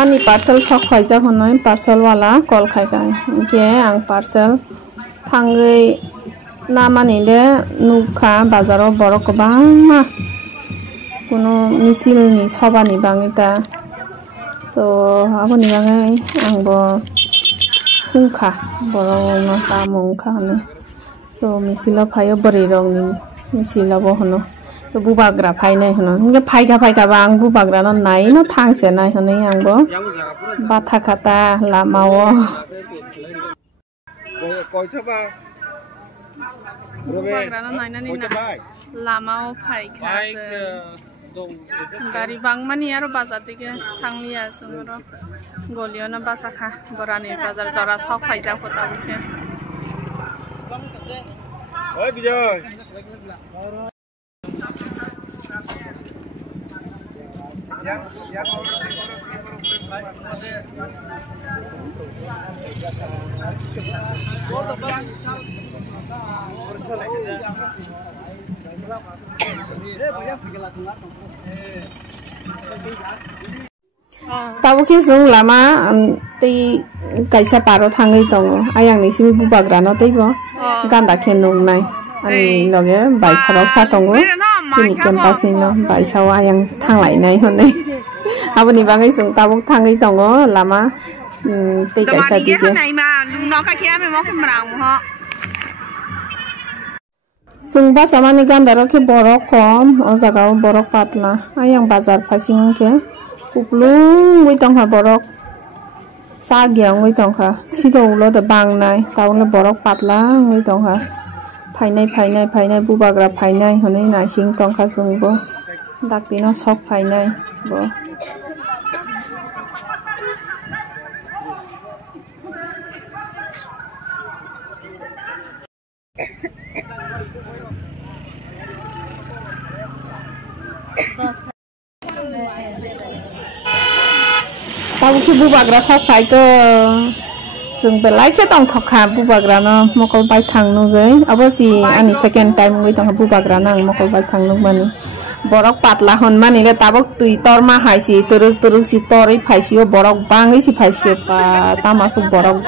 Ani parcel sok faija honoi parcel wala call khaikai ke ang parcel thangai namani de nukha bazaro borok bangma kuno misil ni sobani bangita so aboni bangai angbo sungkha borok no tamung khane so misilo phayo bari rong ni misilo bo hono so bubagra phai nai hono nge phaiga bang bubagra no nai no thangse nai hono angbo batha khata lamao bubagra no nai nani na lamao phai khase gari bang mani aro bazar dike thanglia sungro golio na basakha borani bazar jora sok phai ja khota buke oi bijoy Tahu kisung lama ti kaisa paro thangai tongo ayang ni sibi bubagra no teibo ganda khenung nai ani loge bai khorok sa tongo sini campus ni no bai sawa ayang thanglai nai honne aboni bangai sung tabuk thangai tongo lama ti kaisa dike nai ma lungno ka khia me mo kumrang ho sung ba samani ganda ro ke borok kom o jaga borok patla ayang bazar phasing ke kuplung wi tongha borok sa gyang wi tongha sidong lo da bang nai taule borok patla wi tongha phainai bubagra phainai honei na sing tongkha sungbo dakti no sok phainai bo tahu ki bubagra sok phai ko sung belai ke tong thokha bubagra no mokol bai thang no ge abosi ani second time ngi tong bubagra nang mokol bai thang no mani borok patla hon mani le tabok tui tor ma haisi turuk si tori phaisi o borok bangai si phaisi pa tamasu borok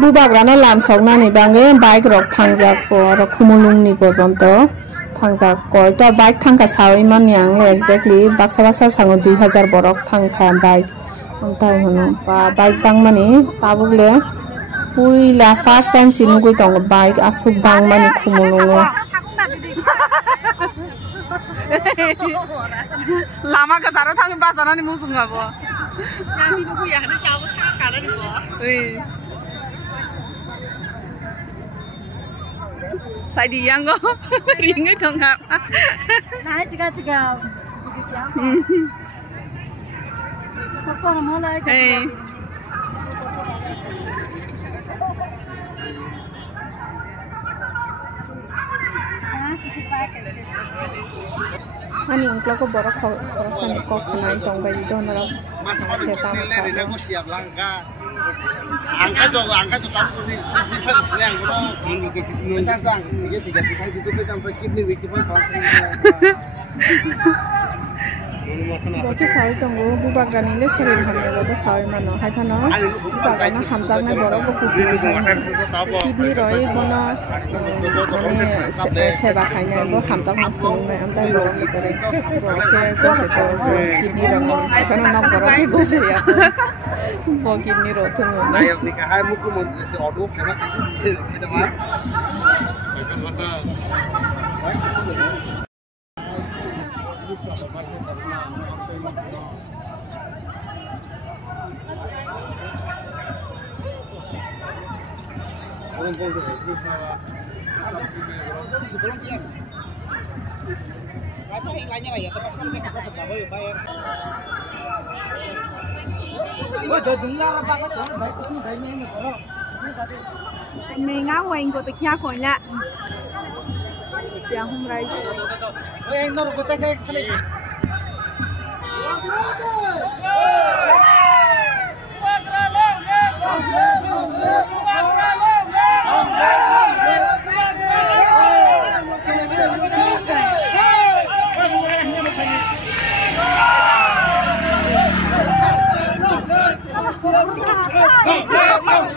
bubagra no lam sokna ni bange bike rok thangjak ko ro khumulung ni pojonto thangjak ko to bike thangka sawi man yang le exactly baksa sango 2000 borok thangkha bike ontai hono pa bike bang mani tabuk le puila first time sinugui tong bike asuk bang mani khumulung lama ka saro thang bazar ni musunga bo yani nugu ya na chawo sa kala ni bo sai di yang go ring ngai thong hap nai chiga ko mo lai ka ani ungkla ko borok khorsan ko khnai tong bai don ro kheta ma siap langka angka tuh tamu di pagi siang ko tang ye tiga kai itu ke tang kip ni wiki pon Boki sawi tonggo bubagra ni le sorir hamne boto sawi mano hai phano bubagra na hamjak na borok ko kidney roi bono mane seba khaina bo hamjak na phung na amtai borok ni kare boke ko se to kidney rong kana na borok ko se ya bo kidney ro thun na ayam ni ka hai mukhyamantri se auto phana khida ma mình ngáo quanh của tôi kia khỏi nhá tiếng hôm nay anh nó có tay xe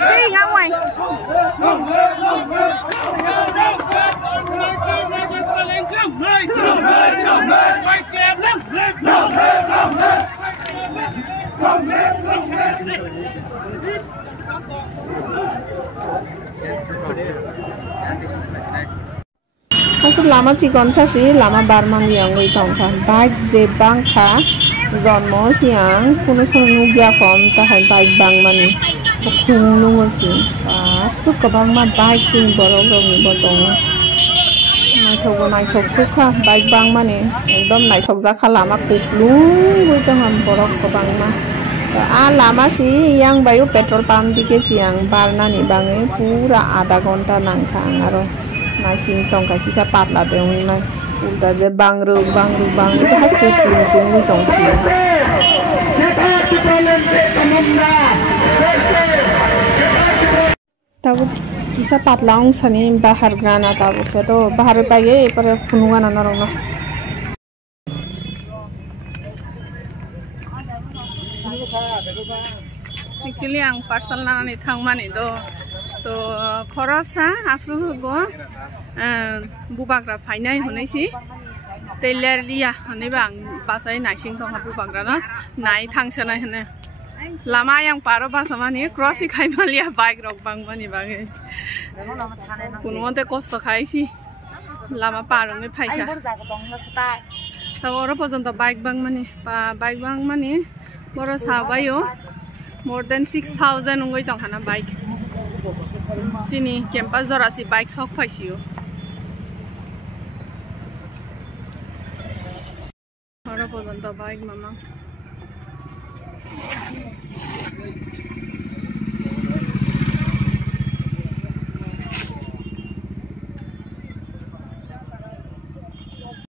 đi ngang ngoài Masuk lama cikon sih lama barmang yang gue tongkan baik zebang kha zonmo siang kuno kuno nugia kom tahan baik bang mani kuno nungo sih masuk ke bang mah baik sih borong ni botong naik thok suka baik bang mani एकदम naik thok zakha lama kuplu gue tongkan borong ke bang mah lama sih yang bayu petrol pump dike siang barna nih bangnya pura ada gonta nangkang aro Masing tongkai kisah patla dong ini, udah je bang itu hati langsung di tongki. Tahu kisah patla sani bahar grana tahu itu bahar pagi pada kunungan orang. Actually yang parcel nana nih thangman itu. तो खराब सा Afro गो बुबाग्रा फाइनाय होनैसि टेलरिया होनैबा आं बासाय नाइसिं दं बुबाग्रा न नाइ थांसनाय होनो Lama yang पारो बासामानि क्रसि खाइमालिया bike रक बांबानि बागे कुनमते कष्ट खाइसि लामा पारनै फाइखा तवर पर्यन्त बाइक बांमानि बरो साबायो more than 6000 ungoi tongखाना bike Sini campus zorasi bike sok faisiyo. Hara porjonto bike mama.